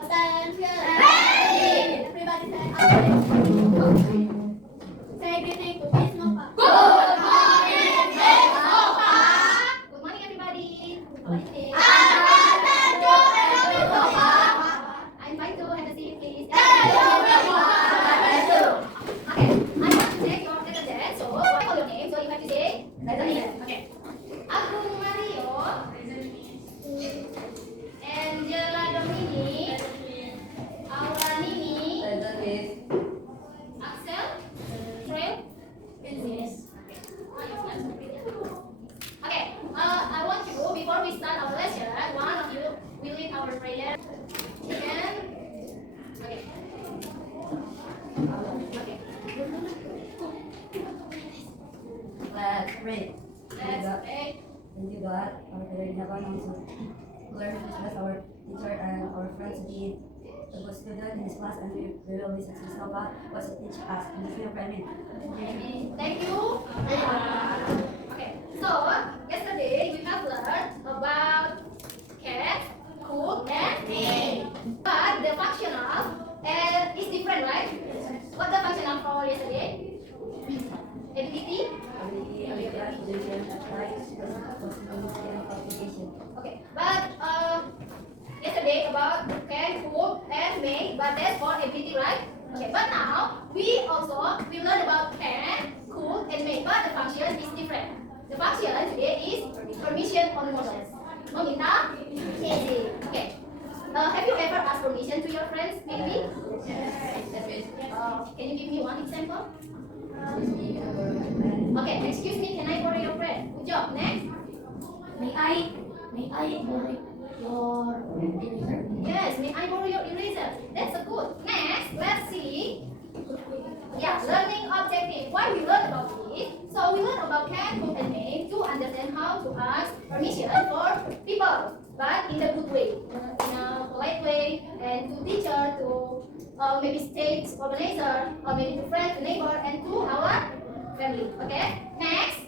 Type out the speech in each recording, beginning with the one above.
Attention. Ready. Everybody stand up. Say greeting to Miss Mopa. Good morning, Miss Mopa. Good morning, everybody. How are you today? I'm fine too. Have a seat, please. Okay, I want to take your attendance. So, what is your name? So, you have to say letter A. Okay. Agung Mario. Angela Dominic. Aura Nini. Axel. Trail. Yes. Okay. I want you, before we start our lesson, one of you will lead our prayer. And okay. Okay. Let's pray. Let's pray. Thank you, God, our Father in heaven, also learn to bless our teacher and our friends to be a good student in this class, and we will be successful, God, what to teach us. In this name, pray. Amen. Thank you. Okay. So yesterday we have learned about cat, cook, and egg. But the functional is different, right? What the functional for yesterday? Ability. Okay. But yesterday about can, cook, and make, but that's for ability, right? Okay. But now we learn about can, cook, and make, but the function is different. The function today is permission on motions. Meminta izin. Okay. Have you ever asked permission to your friends, maybe? Can you give me one example? Okay, excuse me, can I borrow your pen? Good job. Next. May I borrow your eraser? Yes, may I borrow your eraser? That's a good. Next, let's see. Yeah, learning objective. Why we learn about it? So we learn about can, cook, and make to understand how to ask permission for people, but in a good way, in a polite way, and to teacher, to maybe state organizer, or maybe to friends, to neighbor, and to our family. Okay. Next,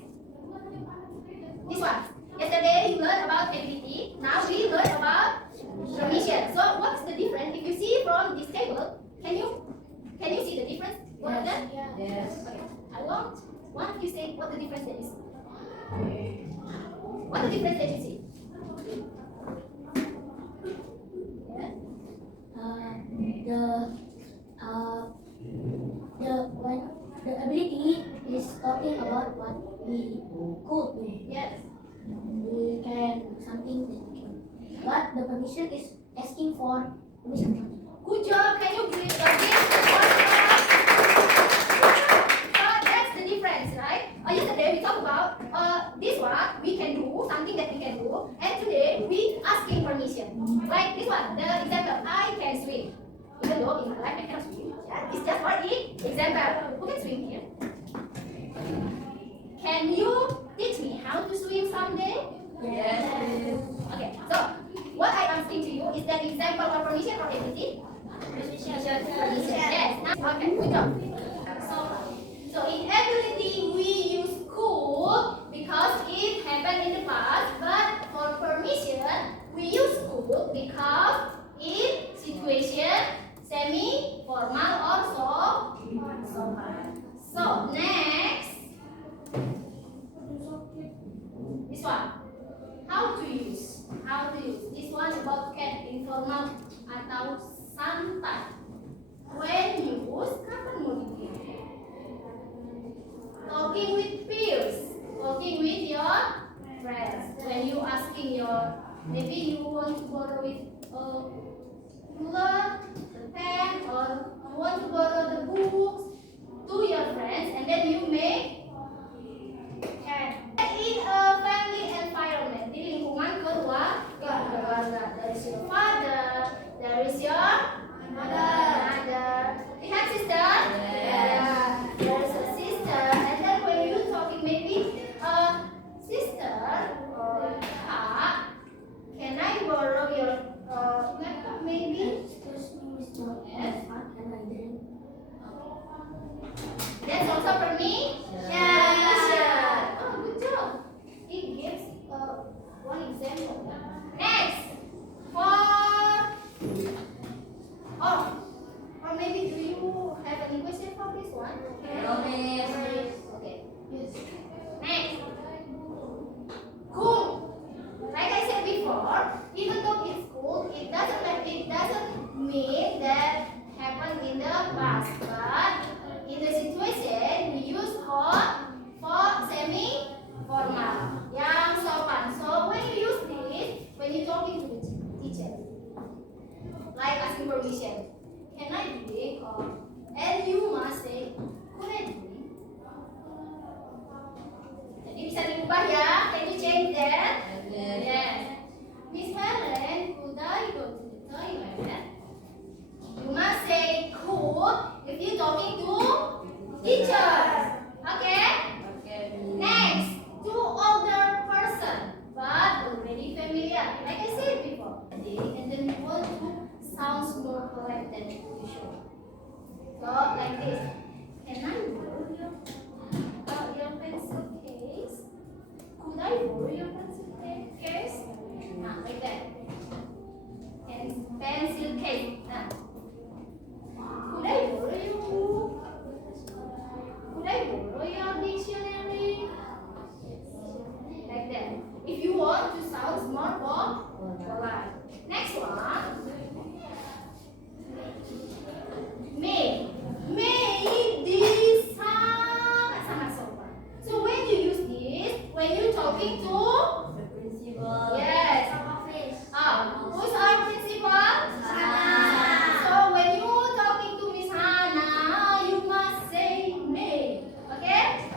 this one. Yesterday you learned about ability. Now we learn about permission. So what's the difference? If you see from this table, can you see the difference? What is that? Yes. Okay. I want one of you say what the difference that is. What the difference that you see? Yeah. When the ability is talking about what we could do. Yes. We can something that we can. But the permission is asking for permission. Good job. Can you give one clap? So that's the difference, right? Yesterday we talked about this one we can do something that we can do, and today we asking permission. Like this one, the example I can swim. Even though in life I cannot swim, yeah, it's just for the example. Who can swim here? Can you teach me how to swim someday? Yes. Okay, so what I am asking to you is that example of permission or ability? Permission. Yes. Okay, good job. So in ability we use could because it happened in the past, but for permission we use could because in situation semi-formal or so. So next, this one. How to use? This one about can informal atau santai. When use, kapan mau dipakai? Talking with peers, talking with your friends. When you asking your, maybe you want to borrow with ruler, the pen, or you want to borrow the books to your friends, and then you make can. In a family environment, di lingkungan keluarga, there is your father, there is your mother. Lihat sister, yeah, there is a sister, and then when you talking maybe sister or kak, can I borrow your laptop maybe? Yes. That's also for me. Yeah. Oh, good job. It gives one example. Next, for the past. But in the situation we use for semi-formal. Yang sopan. So when you use this, when you talking to the teacher, like asking permission, can I drink? And you must say, could I drink? Jadi bisa diubah ya. Can you change that? Yes. Miss Helen, could I go to the toilet? You must say could if you talking to teachers. Okay? Next, two older person but already familiar. Like I said before. And then we want to sounds more polite than usual. So like this. Can I borrow your pencil case? Could I borrow your pencil case? Nah, like that. And pencil case. Nah. Could I borrow your book? Could I borrow your dictionary? Like that. If you want to sound more polite. Next one. May this sangat sopan. So when you use this, when you talking to The principal. yes, who's our principal? Hannah. So when you talking to Miss Hannah, you must say May. Okay?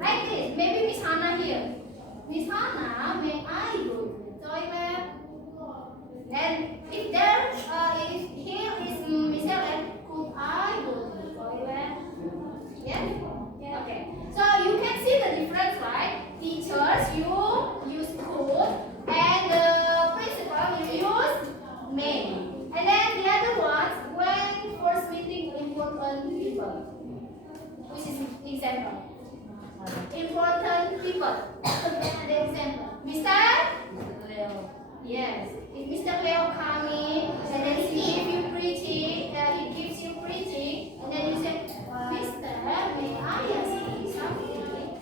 Like this. Maybe Miss Hannah here. Miss Hannah, may I go to the toilet? And if there, if here is Miss Helen, could I go to the toilet? Yeah? Okay. So you can see the difference, right? Teachers, you use could, and the principal, you use may. And then the other ones, when first meeting important people, which is example. Important people. The example. Mr. Yes. If Mr. Leo coming, and then see if you preaching, he gives you preaching, and then you say, Mr. May I ask you something?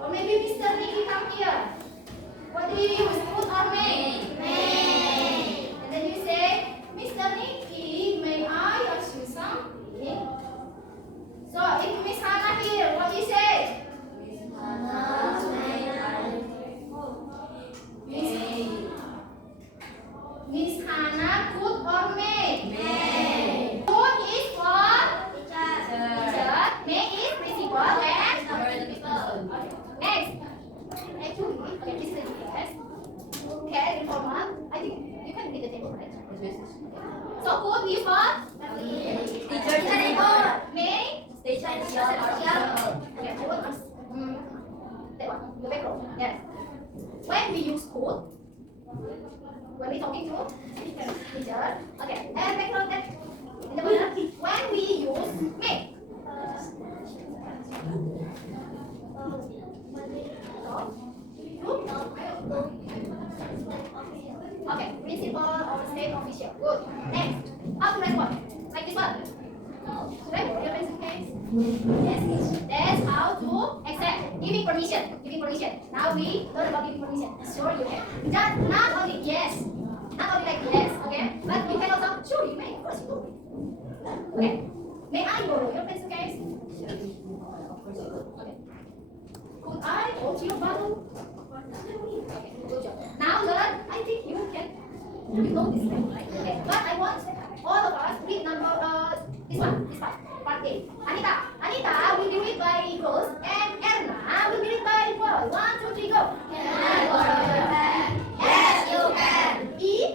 Or maybe Mr. Nicky come here. What do you use? Could or may? May. And then you say, Mr. Nicky, may I ask you something? So if Miss Hannah here, what do you say? Miss Hannah, could or may? May. Could is for teacher. May is principal and okay. Next. Actually, okay, this is yes. Okay, informal. I think you can read the table, right? So could is for teacher. May. Station. Okay, I will ask. That one, the background. Yes. When we use could, when we talking to teacher, okay, and background that in the middle, when we use may. Okay, principal or state official. Good. Next, how to respond? Like this one. Should I borrow your pencil case? Yes. That's how to accept. Giving permission. Giving permission. Now we learn about giving permission. Sure you can. Not only yes. Not only like yes, okay? But you can also, sure you may. Of course you do. Okay. May I borrow your pencil case? Okay. Could I hold your bottle? Okay, good job. Now learn, I think you can. You know this thing, right? Okay. But I want all of us read number this part, part A. Anita will be read by girls and Erna will be read by boys. 1, 2, 3, go. Can I borrow your pen? Yes, you can. E.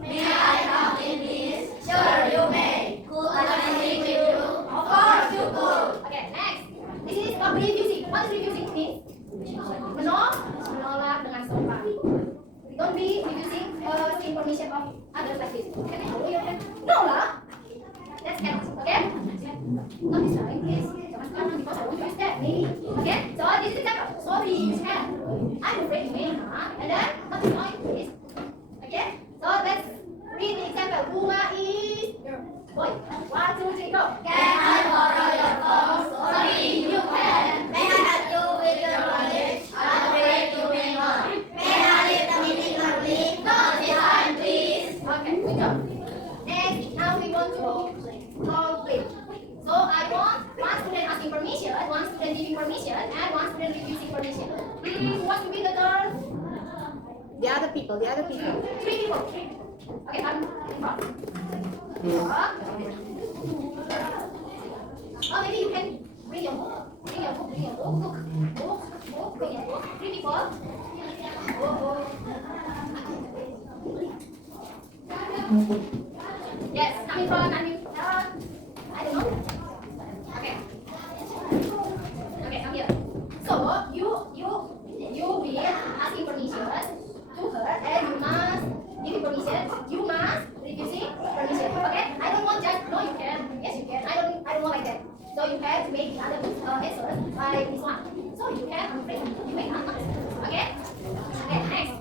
May I come in, please? Sure, you may. Could I sing with you? Of course you could. Okay, next. This is what refusing. What is refusing mean? Menolak dengan sopan. Don't be refusing seeking permission of others like this. Can I borrow your pen? No lah. That's cannot. Okay? Not this time, please. Jangan sekarang because I want to use that. Maybe. Okay? So this is example. Sorry, use hand. I'm afraid you may, huh? And then not this noise, please. Okay? So let's read the example. Bunga is your boy. 1, 2, 3, go. Can I borrow your phone? Sorry, you can. May I help you with your luggage? I'm afraid you may not. May I leave the meeting early? Not this time, please. Okay, good job. Next, now we want to call wait. So I want one student asking permission, one student giving permission, and one student refusing permission. Who wants to be the third? The other people. Three people. Okay, I'm Oh, maybe you can bring your book. Bring your book. Bring your book. Bring your book. Three people. Yes, coming from, I don't know. Okay. Okay, come here. So you will asking permission to her, and you must give permission. You must refusing permission. Okay? I don't want just no. You can. Yes, you can. I don't want like that. So you have to make the other answers by this one. So you can. I'm afraid you make answer. Okay? Okay. Next.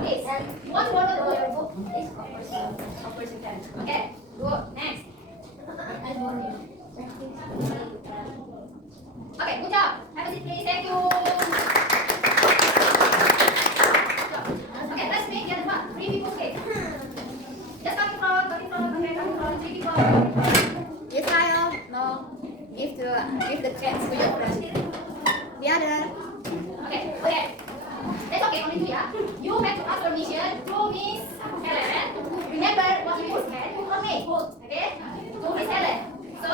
Please. You want to order your book? Of course you can. Okay. Good. Next. I want you. Okay, good job. Have a seat, please. Thank you. Okay, let's make the other one. Three people, okay. Just coming from, three people. Yes, Kyle. No. Give the chance to your friend. The other. Okay. That's okay, only two, yeah. You have to ask permission to Miss Helen. Remember what you use, can you or me? Okay? To Miss Helen. So,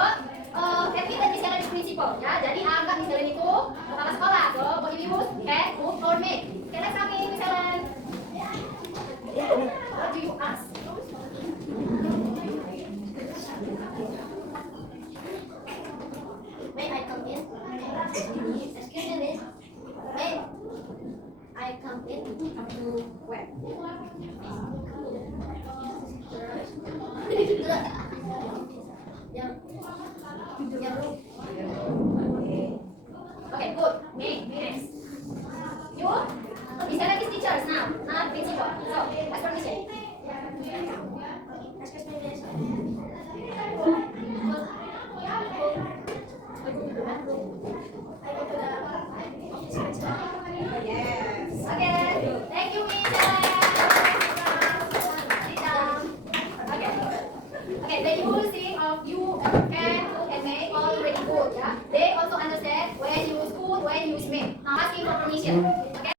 Kevin dan Miss Helen is principal, ya. Jadi anggap Miss Helen itu kepala sekolah. So, what you use, can, who, or me. Okay, let's come in, Miss Helen. What do you ask? May I come in? Excuse me, miss. May I come in? To where? Your room. Okay, good. Me, next. You, Miss Helen is teachers now, not principal. So, ask permission. Excuse me, miss. Okay, thank you, Miss Helen. Sit down. Okay. Okay, the using of you can, could, and may already good, yeah. They also understand when you use could, when you use may. Now asking for permission. Okay.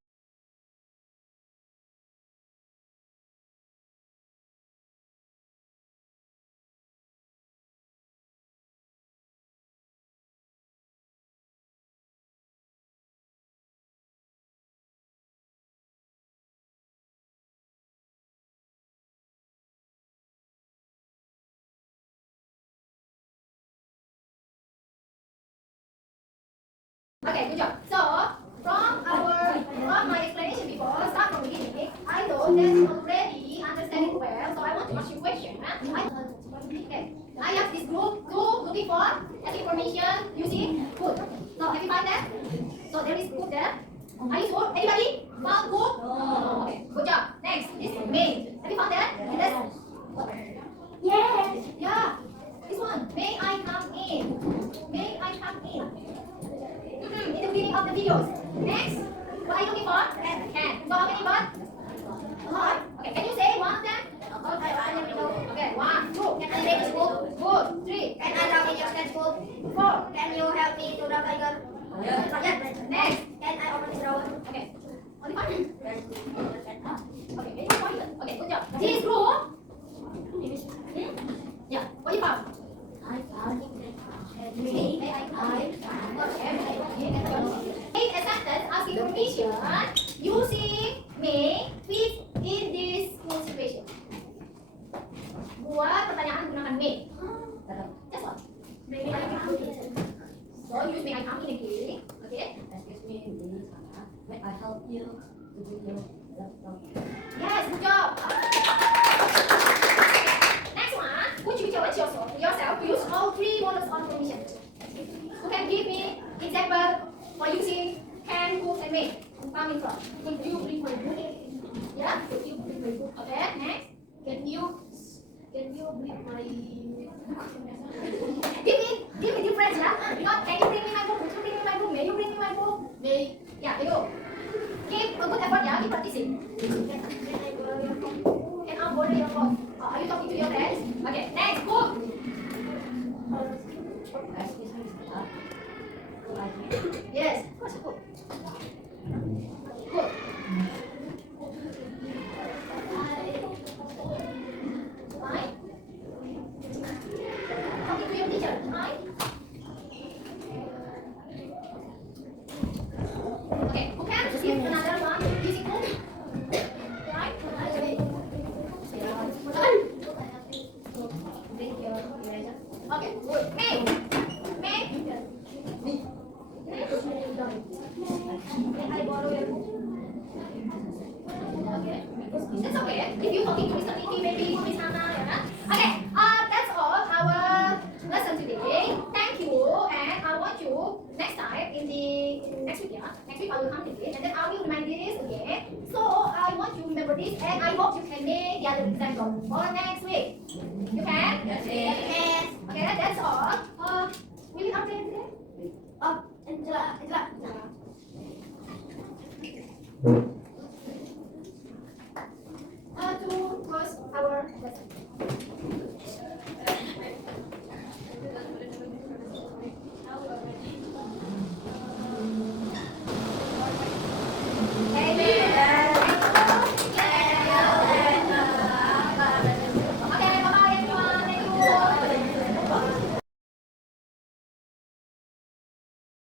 Okay, good job. So, from my explanation before, start from the beginning, I know that you already understand it well, so I want to ask you a question. Okay. I asked this group to looking for information using food. So, have you found that? So, there is food there. Are you sure? Anybody found food? No. Okay, good job. Next, this main. Have you found that? Yes. Yeah. This one. May I come in? May I come in? In the beginning of the videos. Next, what are you looking for? Can. So how many what? Okay, can you say one of them? Okay, I never know. Okay, 1, 2. Can I read this book? Good. 3. Can I draw in your sketchbook? 4. Can you help me to draw tiger? Next. Can I open this drawer? Okay. Only one. Okay, very important. Okay, good job. This room. Yeah. What you found? I found May I come in? Make a sentence asking permission using may fit in this situation. Buat pertanyaan gunakan may. That's all. May I come in? So use may I come in again. Okay. Excuse me, Miss Hannah. May I help you to bring your laptop? Yes, good job. Next one, would you challenge yourself to use all three models on permission? Who can give me example for using can, could, and may? Coming from. Could you bring my book? Yeah. Could you bring my book? Okay. Next. Can you bring my Give me difference, yeah. Not can you bring me my book? Would you bring me my book? May you bring me my book? may Yeah, you. Give a good effort, yeah. Keep practicing. can I borrow your book? Can borrow your phone. Are you talking to your friends? Okay, next, cook. Excuse me, like Yes, of course, cook. Cook. Right. Talking to your teacher, right? Okay, who can give another one? Easy cook. Right? Okay, good. Make. I borrow your book. Okay. It's okay. If you talking to Mr. Titi, maybe Miss Hannah, yeah. Okay. That's all our lesson today. Thank you, and I want you next time in the next week, yeah. Next week I will come to this, and then I will remind this again. So I want you to remember this, and I hope you can make the other example for next week. You can? Yes. Yes. Okay, that's all. Will you update today? Angela. Yeah.